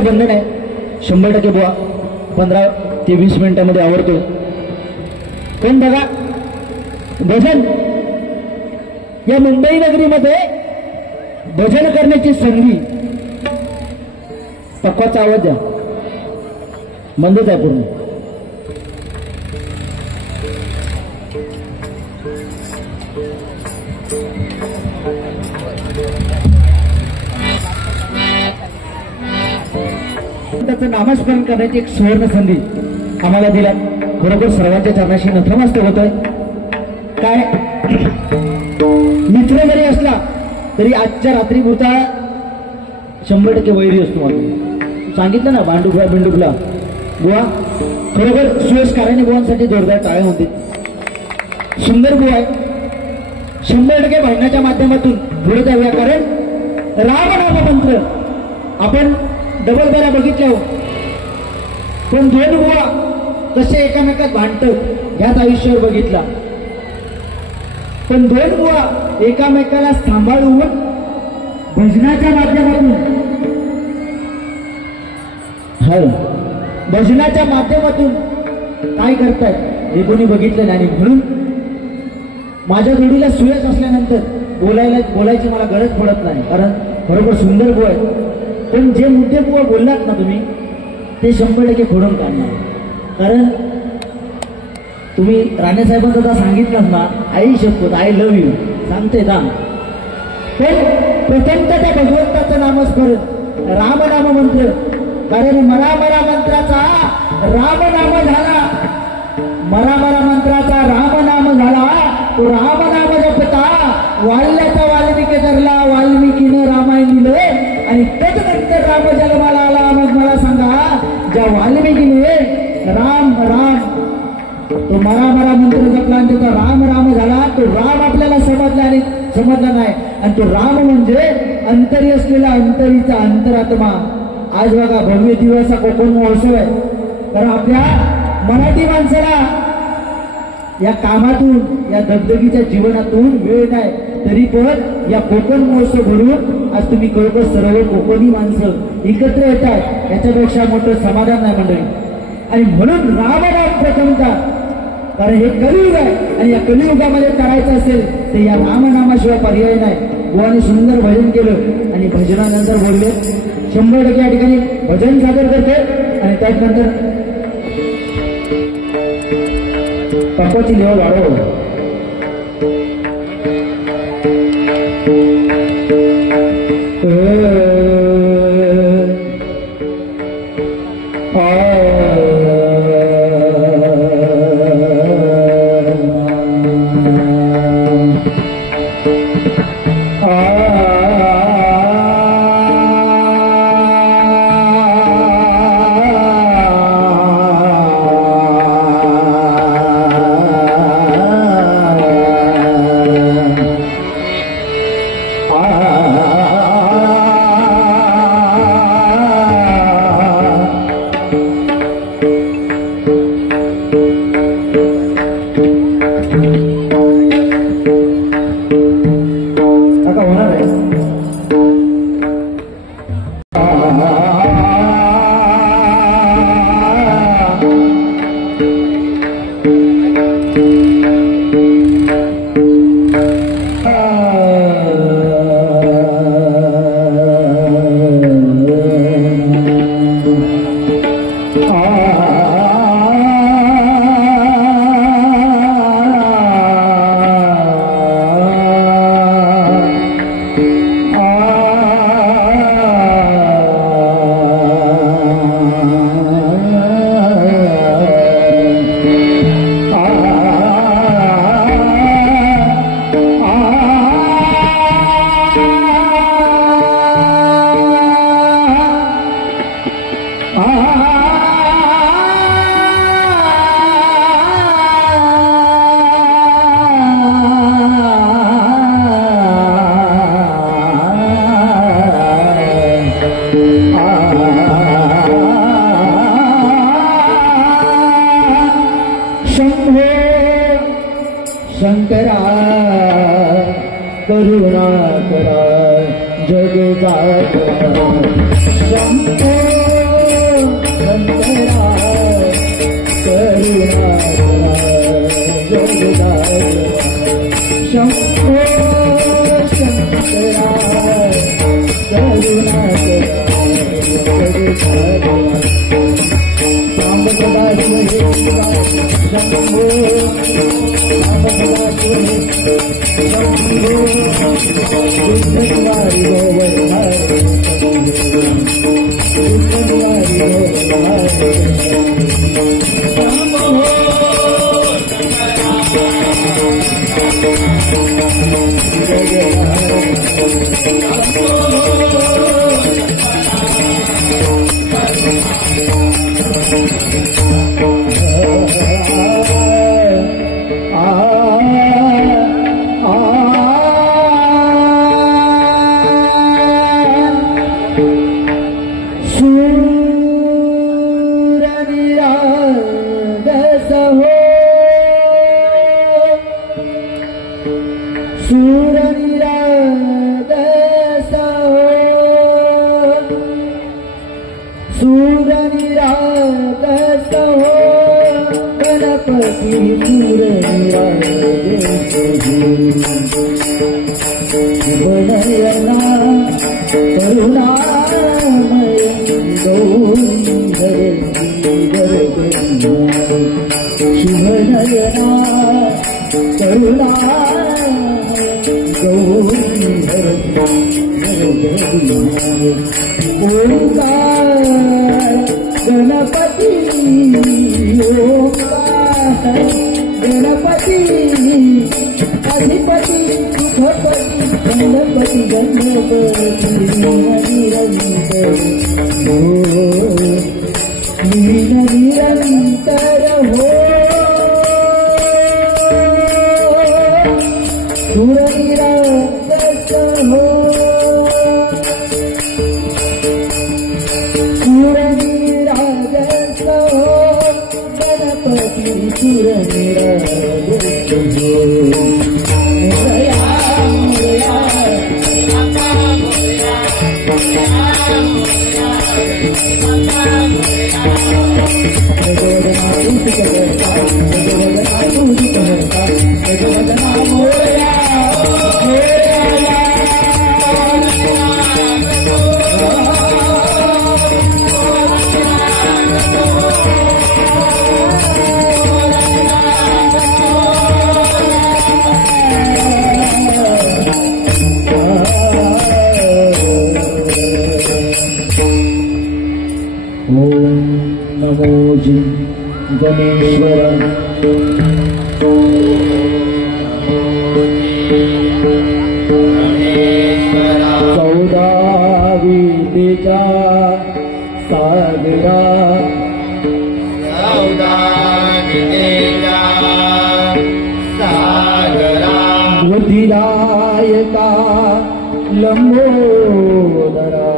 बंधन आहे 100% बुवा 15 ते 20 मिनिटांमध्ये आवडतो. पण बघा भजन या मुंबई नगरीमध्ये भजन करण्याची संधी पक्वाचा आवाज द्या मंदच आहे पूर्ण. त्याचं नामस्मरण करण्याची एक सुवर्ण संधी आम्हाला दिला. खरोखर सर्वांच्या चरणाशी नतमस्तक होतोय. काय मित्र जरी असला तरी आजच्या रात्री पुरता 100% वैरी असतो. मला सांगितलं ना भांडुकला बिंडुकला बुवा खरोखर सुयश कारणे बुवांसाठी जोरदार टाळ्या होते. सुंदर बुवा आहे. 100% भांडणाच्या माध्यमातून पुढे जाऊया. कारण रामनाम मंत्र आपण डबल बेरा बघितल्या हो. पण दोन बुवा कसे एकामेकात भांडतात ह्याच आयुष्यावर बघितला. पण दोन बुवा एकामेकाला सांभाळून भजनाच्या माध्यमातून भजनाच्या माध्यमातून काय करतायत हे कोणी बोललेलं नाही. म्हणून माझ्या जोडीला सुयश असल्यानंतर बोलायची मला गरज पडत नाही. कारण बरोबर सुंदर बुवा आहे. पण जे मुद्दे बुवा बोललात ना तुम्ही ते 100% खोडून काढणार. कारण तुम्ही राणेसाहेबांचं आता सांगितलं ना आई शपथ आय लव्ह यू सांगते ना. पण प्रथमतः त्या भगवंताचं नामस्मरण रामनाम मंत्र. कारण मरा मरा मंत्राचा रामनाम झाला. मरा मरा मंत्राचा रामनाम झाला. तो रामनाम जपता वाल्याचा वाल्मिकी धरला. वाल्मिकीनं रामायण दिलं आणि तदनंतर राम जन्माला आला. मग मला सांगा ज्या वाल्मिकीने राम राम तो मरा मरा मंत्र जपला आणि त्याचा राम राम झाला. तो राम आपल्याला समजला नाही. आणि तो राम म्हणजे अंतरी असलेला अंतरीचा अंतरात्मा. आज बघा भव्य दिवसा कोकण महोत्सव आहे. तर आपल्या मराठी माणसाला या कामातून या दगदगीच्या जीवनातून वेळ नाही तरी पण या कोकण महोत्सव भरून आज तुम्ही खरोखर सर्व कोकणी माणसं एकत्र येतात. याच्यापेक्षा मोठं समाधान नाही मंडळी. आणि म्हणून रामनाम प्रथमता. कारण हे कलियुग आहे आणि या कलियुगामध्ये करायचं असेल तर या रामनामाशिवाय पर्याय नाही. बुवाने सुंदर भजन केलं आणि भजनानंतर बोलले 100% या ठिकाणी भजन सादर करते आणि त्यानंतर पंपाची लेवल वाढव. शंकरा करुणा करा जगदाता शंभो शंकरा करुणा करा जगदाता शंभो शंकरा करुणा करा जगदाता सांब सदा शंभो together. नमोजी गणेश्वर चौदा विद्येच्या सागरा बुद्धिदायका लंबोदरा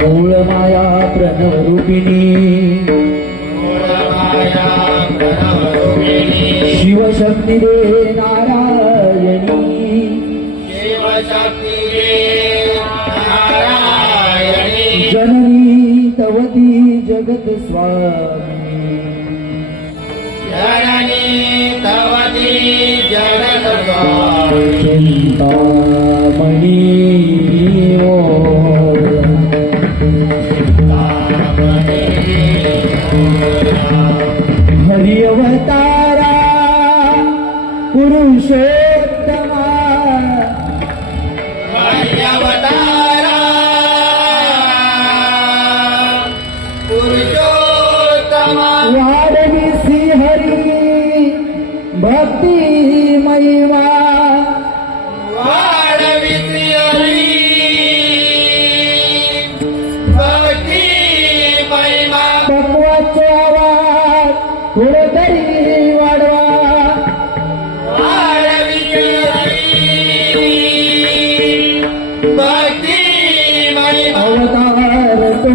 मूळ माया प्रणवरूपिणी शिवशक्ती दे नारायणी जननी तवती जगत स्वामी चिंतामणी हरि अवतारा पुरुषोत्तमा वाढवी श्री हरी भक्ती महिमा पक्वाचा आवाज थोडं तरी वाढवा अवतार तो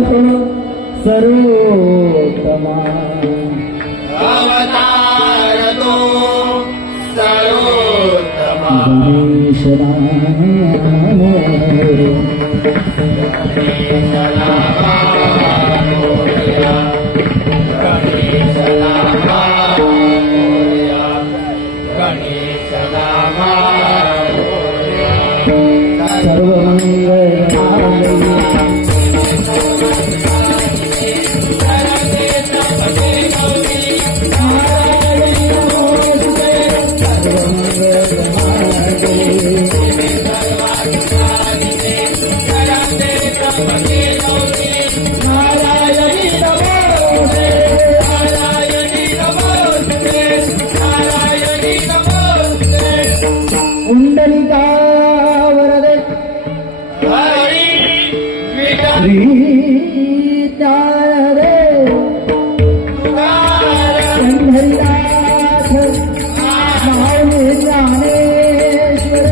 सर्वोत्तमा गणेश नाम कुंडलिका वरदे रे संहरिनाथ माऊली ज्ञानेश्वर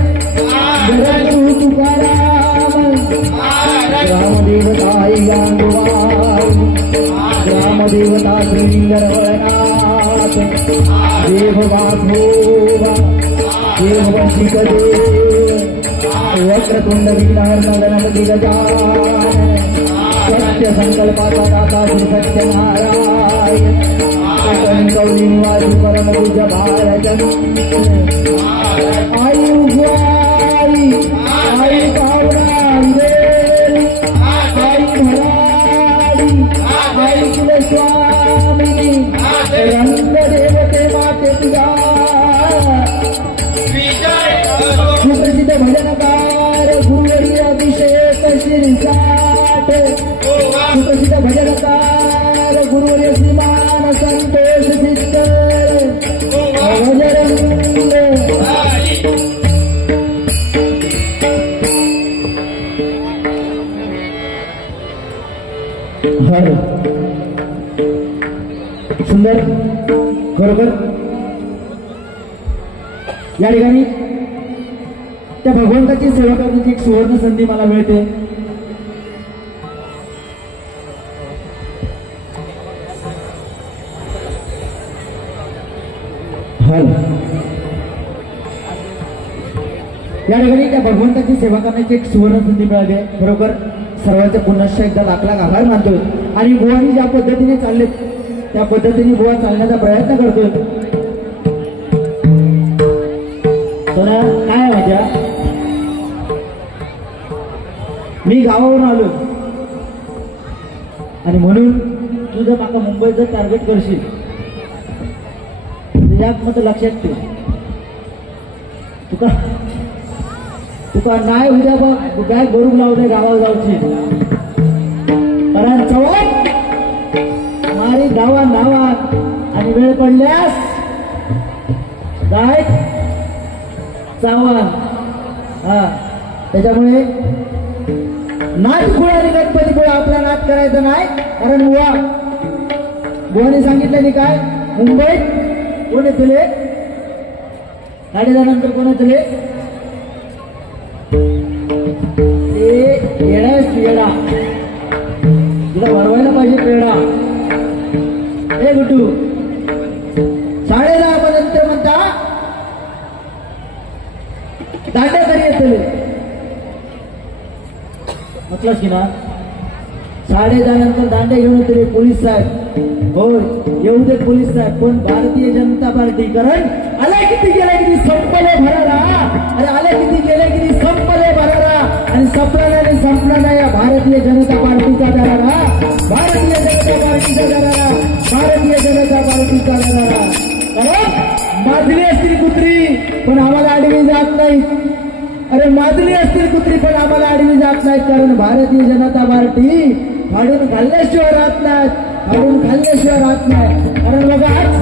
गुरु तुकाराम ग्रामदेवताई गांगुवाई ग्रामदेवता श्रींगरवळनाथ देव वाघोबा देव वंशिकदेव वक्रतुंड विघ्नहर्ता गणपती गजानन सत्य संकल्पाचा दाता श्री सत्यनारायण कौली निवासी परम पूज्य भारचंद्र आई उगवाई आई पावनाई आई भराडी आई कुलस्वामिनी रंग देवते माते तुझा सुप्रसिद्ध भजनकार गुरुवरी अभिषेक शिरसाट सुप्रसिद्ध भजनकार गुरुवरी श्रीमान संतोष सिद्धर भजरंग हर सुंदर खरोखर या ठिकाणी त्या भगवंताची सेवा करण्याची एक सुवर्ण संधी मला मिळते. या ठिकाणी त्या भगवंताची सेवा करण्याची एक सुवर्ण संधी मिळाली आहे. खरोखर सर्वांचे पुनश्च एकदा लाख लाख आभार मानतोय. आणि बुवानी ज्या पद्धतीने चाललेत त्या पद्धतीने बुवा चालण्याचा प्रयत्न करतोय. सोन्या काय आहे माहिती आहे? मी गावावरून आलो आणि म्हणून तू जर माका मुंबईचं टार्गेट करशील तर यात मग लक्षात ठेव, तुका नाही उद्या बघ बॅग भरून लावू दे गावाला जाऊची, कारण चव्हाण मारी गावा नावात आणि वेळ पडल्यास काय चव्हाण. हा त्याच्यामुळे नाच आणि गणपतीपुळे आपला नाच करायचा नाही, कारण बुवाने सांगितलं काय मुंबईत कोण येतले 10:30 नंतर कोण येतले ते येडा तुला वरवायला पाहिजे पेडा. हे गुटू 10:30 पर्यंत म्हणता दांड्या तरी येतले म्हटलं की ना 10:30 नंतर दांड्या घेऊन तरी पोलीस साहेब होय येऊ दे पोलीस साहेब, पण भारतीय जनता पार्टी कारण आले किती गेले किती संपले भरारा, अरे आले किती गेले किती संपले भरारा आणि संपणार नाही या भारतीय जनता पार्टीचा दरारा, भारतीय जनता पार्टीचा दरारा, भारतीय जनता पार्टीचा दरारा. कारण माजली असतील कुत्री पण आम्हाला आडवी जात नाही, अरे माजली असतील कुत्री पण आम्हाला आडवी जात नाहीत, कारण भारतीय जनता पार्टी फाडून खाल्ल्याशिवाय राहत नाहीत, फाडून खाल्ल्याशिवाय राहत नाही. कारण बघा आज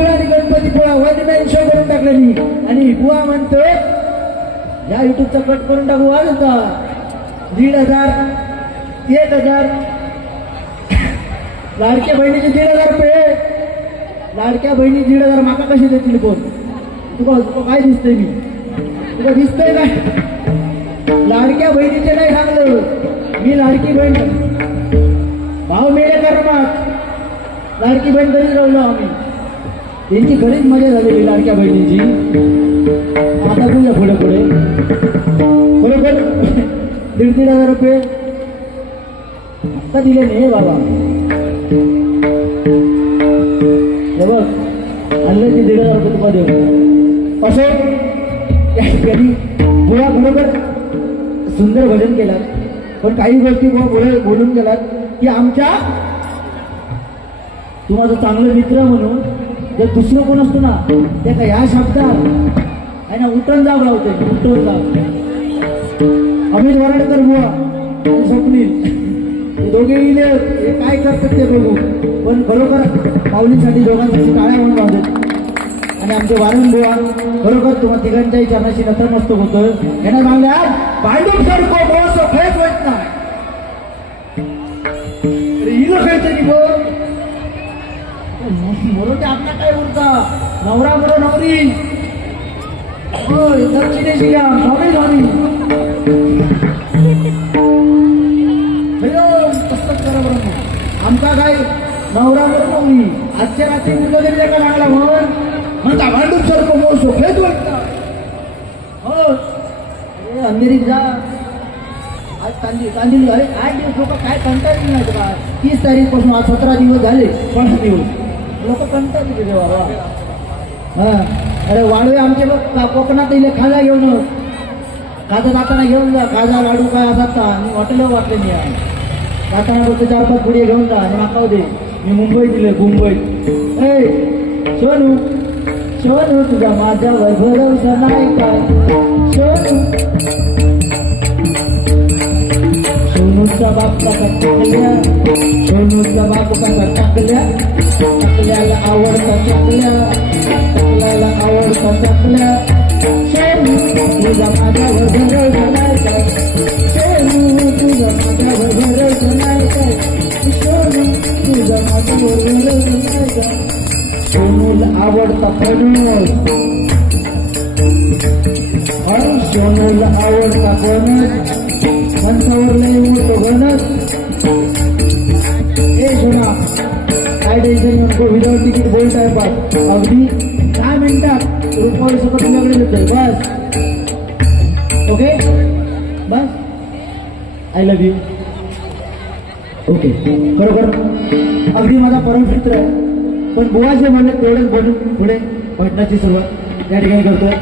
आणि गणपतीपुळा वन मॅन शो करून टाकलेली आणि बुवा म्हणतो या युट्यूबचा कट करून टाकू आज होता 1,500 1,000 लाडक्या बहिणीचे 1,500 रुपये, लाडक्या बहिणी 1,500 माका कशी देतील कोण? तुका काय दिसतंय मी तुला दिसतंय काय? लाडक्या बहिणीचे नाही सांगलं मी, लाडकी बहीण भाव मेळे करमात लाडकी बहीण घरीच राहिलो आम्ही, त्यांची खरीच मजा झालेली लाडक्या बहिणीची. आता बोलूया पुढे पुढे बरोबर 1,500 रुपये आता दिले नाही बाबा. हे बघ आणलं की 1,500 रुपये तुका देऊ असं कधी बुवा बरोबर सुंदर भजन केलं, पण काही गोष्टी बुवा बोलून गेलात की आमच्या तू माझा चांगला मित्र म्हणून जर दुसरं कोण असतो ना त्या या शब्दात आहे ना उठून जाव लावते, उठून जाव. अमित वराडकर बुवा आणि स्वप्नील दोघे इले हे काय करतात ते बघू, पण खरोखर माऊलींसाठी दोघांसाठी टाळ्या म्हणून वाजत. आणि आमचे वारण बुवा खरोखर तुम्हाला तिघांच्याही चरणाशी नतमस्तक होतोय. यांना सांगल्या भांडून सरको बोस खेळत होत नाही हिलो खेळते बोल म्हणून आपला काय उरता नवरा बरो नवरी होय दक्षिणेशी घ्या स्वामी स्वामी पुस्तक बरोबर आमचा काय नवरा बरो नवरी आजच्या रात्री मुलं जरी एका लागला म्हणता भांडून सरको मोसो खेळत वाटता हो अंधेरीत जा. आज कांदिली अरे 8 दिवस लोक काय कंटाळली नाही का? 30 तारीखपासून आज 17 दिवस झाले 15 दिवस लोक कंटाळली रे बाबा. हा अरे वाळवे आमचे बघ कोकणात इले खाजा घेऊन खाजा जाताना घेऊन जा, खाजा लाडू काय असतात मी हॉटेलवर वाटले मी जाताना फक्त 4-5 पुढे घेऊन जा आणि माकाव दे. मी मुंबईत दिले मुंबईत. ए सोनू सोनू तुझा माझ्यावर भरोसा नाही काय सोनू, सोनूचा बाप कसा टाकल्या, सोनूचा बाप कसा टाकल्या, टाकल्याला आवडता टाकल्या, टाकल्याला आवडता टाकल्या. सोनू तुझा माझ्यावर भरोसा नाही काय सोनू, तुझा माझ्यावर भरोसा नाही काय सोनू, तुझा माझ्यावर भरोसा नाही काय. सोनूला आवडता फणस, सोनूला आवडता फणस, फणसावर नाही मोठं फणस. हे सोना काय टेन्शन नको, विदाउट तिकीट बोलत आहे बस अगदी 10 मिनिटात रुपये सकट तुझ्याकडे येतोय बस. ओके बस आय लव्ह यू. ओके बरोबर अगदी माझा परम मित्र आहे, पण बुवा जे म्हणले तेवढेच बोलून पुढे भजनाची सुरुवात या ठिकाणी करतोय.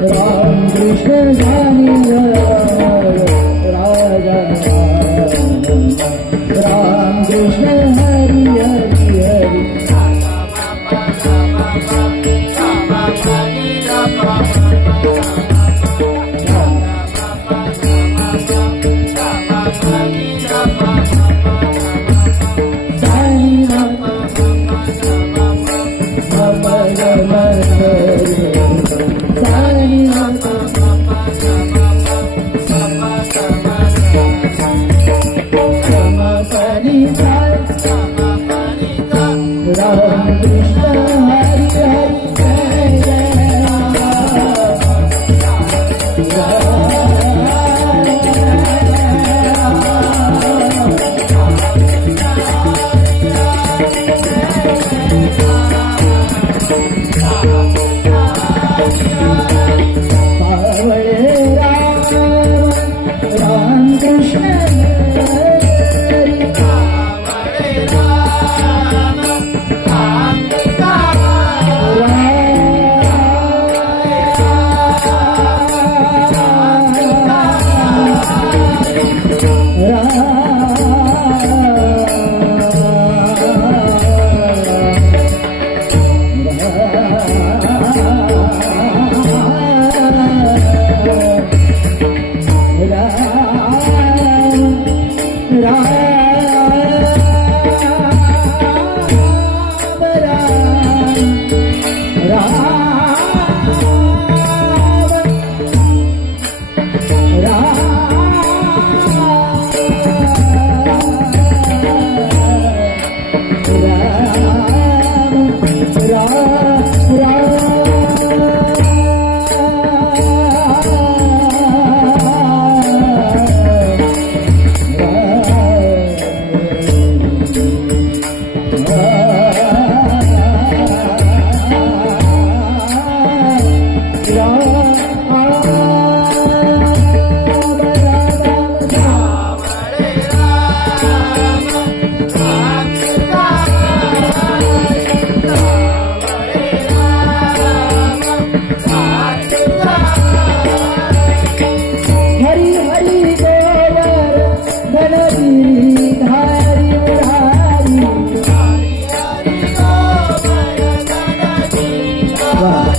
Ram Krishna Jani धन्यवाद.